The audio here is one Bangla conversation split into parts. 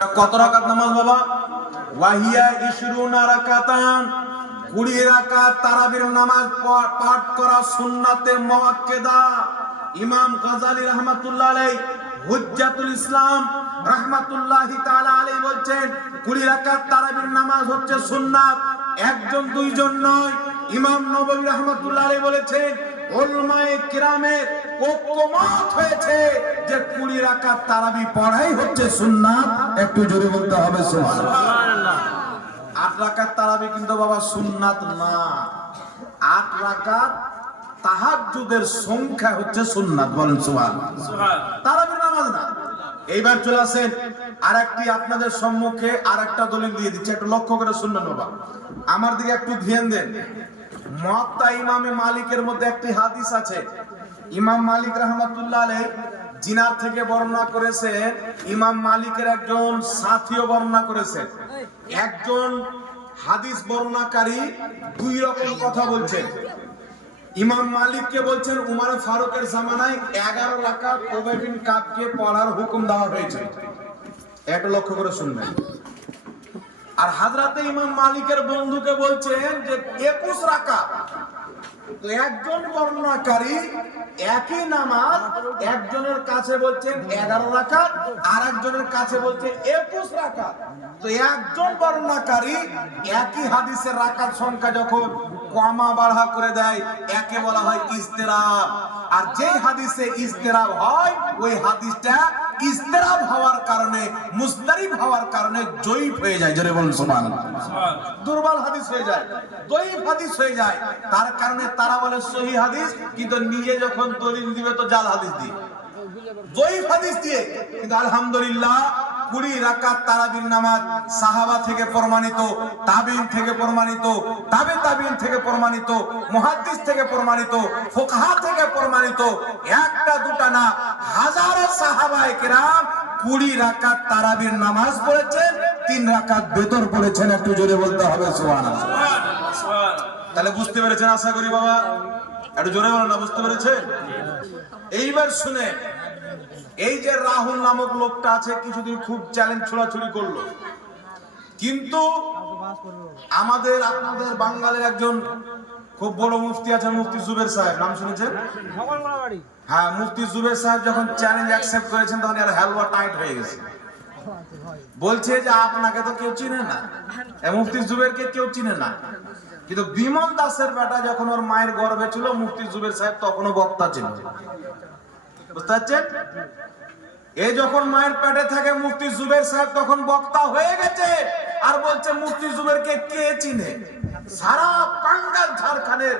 কত রাকাত নামাজ বাবা? ওয়াহিয়া ইশরুনা রাকাতান, 20 রাকাত তারাবির নামাজ পাঠ করা সুন্নাতে মুআক্কাদা। ইমাম গাজ্জালী রাহমাতুল্লাহ আলাইহি হুজ্জাতুল ইসলাম রাহমাতুল্লাহি তাআলা আলাইহি বলছেন 20 রাকাত তারাবির নামাজ হচ্ছে সুন্নাত, একজন দুইজন নয়। ইমাম নববী রাহমাতুল্লাহ আলাইহি বলেছেন উলামায়ে কিরামের ঐকমত হয়েছে যে 20 রাকাত তারাবি পড়াই হচ্ছে সুন্নাত। একটু জোরে বলতে হবে সুবহানাল্লাহ। 8 রাকাত তারাবি কিন্তু বাবা সুন্নাত না। 8 রাকাত তাহাজ্জুদের সংখ্যা হচ্ছে সুন্নাত। বলেন সুবহানাল্লাহ। তারাবির নামাজ না। এইবার চলে আসেন আরেকটি আপনাদের সম্মুখে আরেকটা দলিল দিয়ে দিচ্ছি, একটু লক্ষ্য করে শুনবেন বাবা, আমার দিকে একটু ধ্যান দেন। মুয়াত্তা ইমামে মালিকের মধ্যে একটি হাদিস আছে। ইমাম মালিক রাহমাতুল্লাহ আলাইহি জিনার থেকে বর্ণনা করেছেন, ইমাম মালিকের একজন সাথীও বর্ণনা করেছেন। একজন হাদিস বর্ণনাকারী দুই রকম কথা বলছেন। ইমাম মালিককে বলছেন উমর ফারুকের জামানায় 11 রাকাত উবাই বিন কাবকে পড়ার হুকুম দেওয়া হয়েছে। একটা লক্ষ্য করে শুনবেন। আর হযরতে ইমাম মালিকের বন্ধুকে বলছেন যে 21 রাকাত। তো একজন বর্ণনাকারী একই নামাজ একজনের কাছে বলছেন 11 রাকাত, আর একজনের কাছে বলছে 21 রাকাত। তো একজন বর্ণনাকারী একই হাদিসের রাকাত সংখ্যা যখন কমা বাড়া করে দেয় একে বলা হয় ইজতিরাব। আর যেই হাদিসে ইজতিরাব হয় ওই হাদিসটা ইজতিরাব হওয়ার কারণে, মুস্তারিব হওয়ার কারণে জয়ীফ হয়ে যায়। জোরে বলুন সুবহানাল্লাহ। দুর্বল হাদিস হয়ে যায়, জয়ীফ হাদিস হয়ে যায়। তার কারণে তারা বলে সহিহ হাদিস, কিন্তু নিজে যখন দলিল দিবে তো জাল হাদিস দিয়ে, জয়ীফ হাদিস দিয়ে। কিন্তু আলহামদুলিল্লাহ 20 রাকাত তারাবির নামাজ সাহাবা থেকে প্রমাণিত, তাবিঈন থেকে প্রমাণিত, তাবে তাবিঈন থেকে প্রমাণিত, মুহাদ্দিস থেকে প্রমাণিত, ফুকাহা থেকে প্রমাণিত। একটা দুটা না, হাজারো সাহাবায়ে কেরাম 20 রাকাত তারাবির নামাজ পড়েছেন, 3 রাকাত বেতর পড়েছেন। একটু জোরে বলতে হবে সুবহানাল্লাহ। তাহলে বুঝতে পেরেছেন আশা করি বাবা? একটু জোরে বলেন না, বুঝতে পেরেছেন? এইবার শুনে, এই যে রাহুল নামক লোকটা আছে কিছুদিন খুব চ্যালেঞ্জ ছোড়াছুড়ি করলো, কিন্তু আমাদের আপনাদের বাঙালির একজন খুব বড় মুফতি আছেন, মুফতি জুবের সাহেব, নাম শুনেছেন? হ্যাঁ, মুফতি জুবের সাহেব যখন চ্যালেঞ্জ অ্যাকসেপ্ট করেছেন তখন আর হালুয়া টাইট হয়ে গেছে। বলছে যে আপনাকে তো কেউ চিনে না, মুফতি জুবেরকে কেউ চিনে না। কিন্তু বিমল দাসের বেটা যখন ওর মায়ের গর্ভে ছিল, মুফতি জুবের সাহেব তখনও বক্তা ছিল। বুঝতে পারছেন? এই যখন মায়ের পেটে থাকে মুফতি জুবের সাহেব তখন বক্তা হয়ে গেছে। আর বলছে মুফতি জুবেরকে কে চিনে? সারা পাঙ্গাল ঝাড়খণ্ডের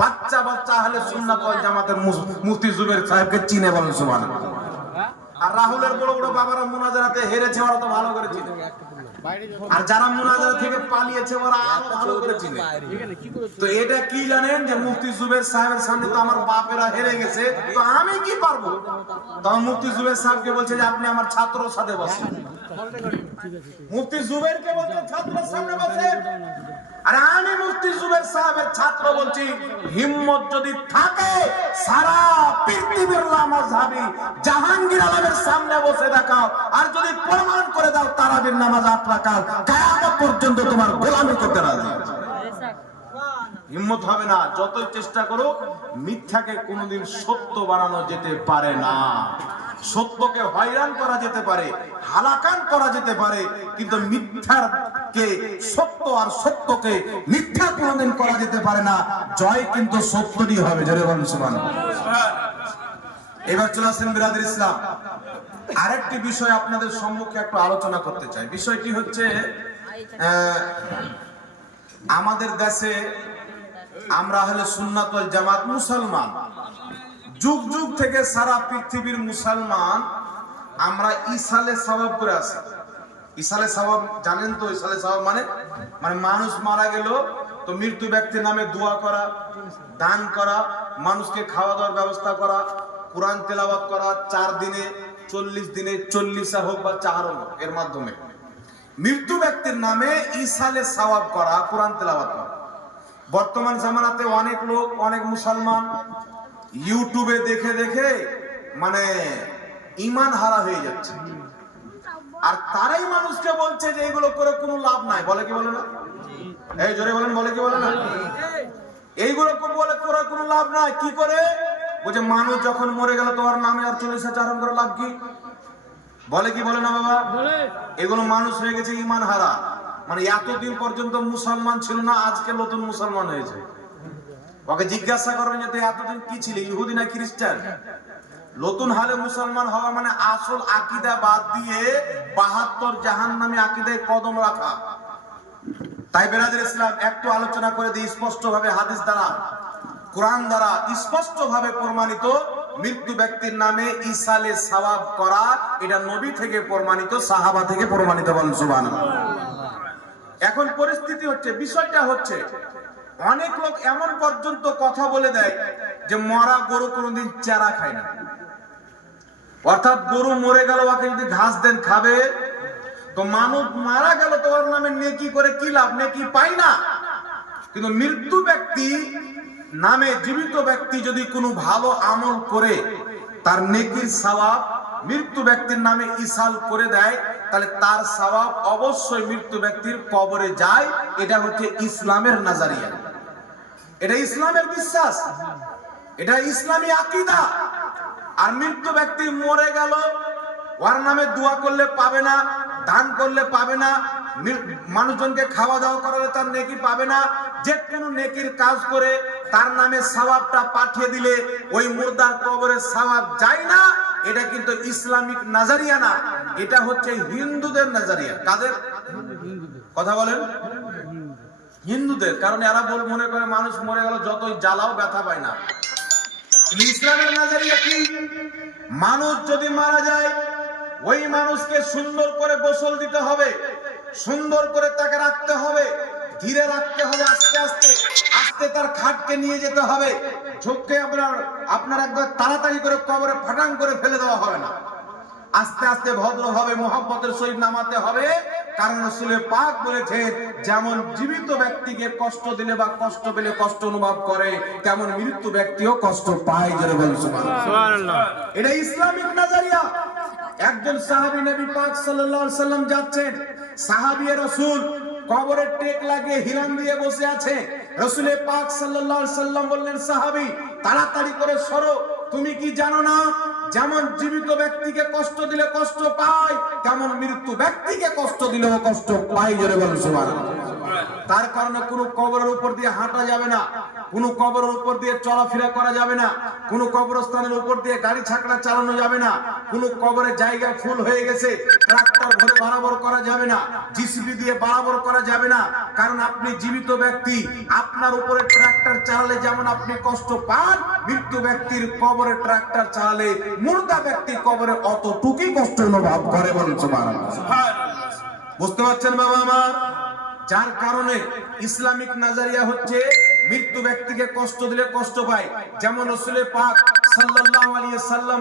বাচ্চা বাচ্চা আহলে সুন্নাত ওয়াল জামাতের মুফতি জুবের সাহেবকে চিনে। বলেন সুবহানাল্লাহ। আর রাহুলের বড় বড় বাবারা মুনাজারাতে হেরেছে, ওরা তো ভালো করে চিনে। আর যারা মুনাজারা থেকে পালিয়েছে ওরা আরো ভালো করে চিনে। তো এটা কি জানেন যে মুফতি জুবের সাহেবের সামনে তো আমার বাপেরা হেরে গেছে, তো আমি কি পারবো? তখন মুফতি জুবের সাহেবকে বলছে যে আপনি আমার ছাত্রর সাথে বসেন। মুফতি জুবেরকে বলছে ছাত্রের সামনে বসেন। আর আমি মুফতি জুবের সাহেবের ছাত্র বলছি, হিম্মত যদি থাকে সারা পৃথিবীর মাযহাবী জাহাঙ্গীর আলমের সামনে বসে দেখাও, আর যদি প্রমাণ করে দাও তারাবির নামাজ 8 রাকাত, কিয়ামত পর্যন্ত তোমার গোলামি করতে রাজি আছি। হিম্মত হবে না, যতই চেষ্টা করো মিথ্যাকে কোনোদিন সত্য বানানো যেতে পারে না। সত্যকে হয়রান করা যেতে পারে, হালাকান করা যেতে পারে, কিন্তু মিথ্যাকে সত্য আর সত্যকে মিথ্যা কোনোদিন করা যেতে পারে না। জয় কিন্তু সত্যরই হবে। জোরে বলুন সুবহানাল্লাহ। এবার চলে আসেন বিরাদর ইসলাম, আরেকটি বিষয় আপনাদের সম্মুখে একটু আলোচনা করতে চাই। বিষয়টি হচ্ছে আমাদের দেশে আমরা আহলে সুন্নাত ওয়াল জামাত মুসলমান, যুগ যুগ থেকে সারা পৃথিবীর মুসলমান আমরা ইসালে সওয়াব করে আসি। ইসালে সওয়াব জানেন তো? ইসালে সওয়াব মানে মানুষ মারা গেল তো মৃত্যু ব্যক্তির নামে দোয়া করা, দান করা, মানুষকে খাওয়া দাওয়ার ব্যবস্থা করা, কোরআন তেলাওয়াত করা, 4 দিনে 40 দিনে 40 হোক বা 4 হোক, এর মাধ্যমে মৃত্যু ব্যক্তির নামে ইসালে সওয়াব করা, কোরআন তেলাওয়াত করা। বর্তমান জামানাতে অনেক লোক, অনেক মুসলমান ইউটিউবে দেখে দেখে ঈমান হারা হয়ে যাচ্ছে। আর তারাই মানুষ বলছে যে এগুলো করে কোনো লাভ নাই, বলে কি বলে না? এই জোরে বলেন, বলে কি বলে না? এইগুলো বলে করে কোনো লাভ নাই। কি করে? বলছে মানুষ যখন মরে গেল তোমার নামে আর 40 চারণ করে লাভ কি? বলে কি বলে না বাবা? এগুলো মানুষ হয়ে গেছে ঈমান হারা। মানে এতদিন পর্যন্ত মুসলমান ছিল না, আজকে নতুন মুসলমান হয়েছে। ওকে জিজ্ঞাসা করবেন যে এতদিন কি ছিল, ইহুদি না খ্রিস্টান? নতুন হালে মুসলমান হওয়া মানে আসল আকীদা বাদ দিয়ে 72 জাহান্নামী আকীদায় কদম রাখা। তাই বেরাদের ইসলাম একটু আলোচনা করে দিই স্পষ্ট ভাবে, হাদিস দ্বারা কোরআন দ্বারা স্পষ্ট ভাবে প্রমাণিত, মৃত্যু ব্যক্তির নামে ইসালে সওয়াব করা এটা নবী থেকে প্রমাণিত, সাহাবা থেকে প্রমাণিত। বলেন সুবহানাল্লাহ। এখন পরিস্থিতি হচ্ছে, বিষয়টা হচ্ছে অনেক লোক এমন পর্যন্ত কথা বলে দেয় যে মরা গরু কোনোদিন চারা খায় না, অর্থাৎ গরু মরে গেল ওকে যদি ঘাস দেন খাবে, তো মানুষ মারা গেল তোমার নামে নেকি করে কি লাভ? নেকি পাই না। কিন্তু মৃত্যু ব্যক্তি নামে জীবিত ব্যক্তি যদি কোনো ভালো আমল করে তার নেকির সওয়াব মৃত্যু ব্যক্তির নামে ইসাল করে দেয়, তাহলে তার সওয়াব অবশ্যই মৃত্যু ব্যক্তির কবরে যায়। এটা হচ্ছে ইসলামের নাজারিয়া, এটা ইসলামের বিশ্বাস, এটা ইসলামী আকীদা। আর মৃত্যু ব্যক্তি মরে গেল, ওর নামে দোয়া করলে পাবে না, দান করলে পাবে না, মানুষজনকে খাওয়া দাওয়া করালে তার নেকি পাবে না। যে কোনো নেকির কাজ করে তার নামে সওয়াবটা পাঠিয়ে দিলে ওই মুর্দার কবরে সওয়াব যায় না। এটা কিন্তু ইসলামিক নাজারিয়া না, এটা হচ্ছে হিন্দুদের নাজারিয়া। কাদের কথা বলেন? হিন্দুদের। কারণ এরা মনে করে মানুষ মরে গেল যতই জ্বালাও ব্যথা পায় না। ইসলামের নাজারিয়া কি? মানুষ যদি মারা যায় ওই মানুষকে সুন্দর করে গোসল দিতে হবে, সুন্দর করে তাকে রাখতে হবে, ধীরে রাখতে হবে, আস্তে আস্তে আস্তে তার খাটকে নিয়ে যেতে হবে। ঝোঁককে আপনার একবার তাড়াতাড়ি করে কবরে ফাটাং করে ফেলে দেওয়া হবে না, আস্তে আস্তে ভদ্রভাবে মোহাব্বতের সহিত নামাতে হবে। কারণ রাসূল পাক বলেছেন, যেমন জীবিত ব্যক্তিকে কষ্ট দিলে বা কষ্ট পেলে কষ্ট অনুভব করে, তেমন মৃত্যু ব্যক্তিও কষ্ট পায়। জোরে বলেন সুবহানাল্লাহ। এটা ইসলামিক নাজারিয়া। একজন সাহাবী নবী পাক সাল্লাল্লাহু আলাইহি সাল্লাম যাচ্ছেন, সাহাবী রাসূল কবরে টেক লাগিয়ে হিলান দিয়ে বসে আছে। রাসূল পাক সাল্লাল্লাহু আলাইহি সাল্লাম বললেন, সাহাবী তাড়াতাড়ি করে সরো, তুমি কি জানো না যেমন জীবিত ব্যক্তিকে কষ্ট দিলে কষ্ট পায়, তেমন মৃত্যু ব্যক্তিকে কষ্ট দিলেও কষ্ট পায়। জোরে বলেন সুবহানাল্লাহ। তার কারণে কোনো কবরের উপর দিয়ে হাঁটা যাবে না, কোনো কবরের উপর দিয়ে চলাফেরা করা যাবে না, কোনো কবরস্থানের উপর দিয়ে গাড়ি ছাকড়া চালানো যাবে না, কোনো কবরের জায়গা ফুল হয়ে গেছে ট্রাক্টর ভরে বরাবর করা যাবে না, জিসিবি দিয়ে বরাবর করা যাবে না। কারণ আপনি জীবিত ব্যক্তি, আপনার উপরে ট্রাক্টর চালালে যেমন আপনি কষ্ট পান, মৃত্যু ব্যক্তির কবরে ট্রাক্টর চালালে মুর্দা ব্যক্তি কবরে অতটুকুই কষ্ট অনুভব করে। বলেন সুবহানাল্লাহ। বুঝতে পারছেন বাবা আমার? যার কারণে ইসলামিক নাজারিয়া হচ্ছে মৃত্যু ব্যক্তিকে কষ্ট দিলে কষ্ট পায়। যেমন রাসূল পাক সাল্লাল্লাহু আলাইহি সাল্লাম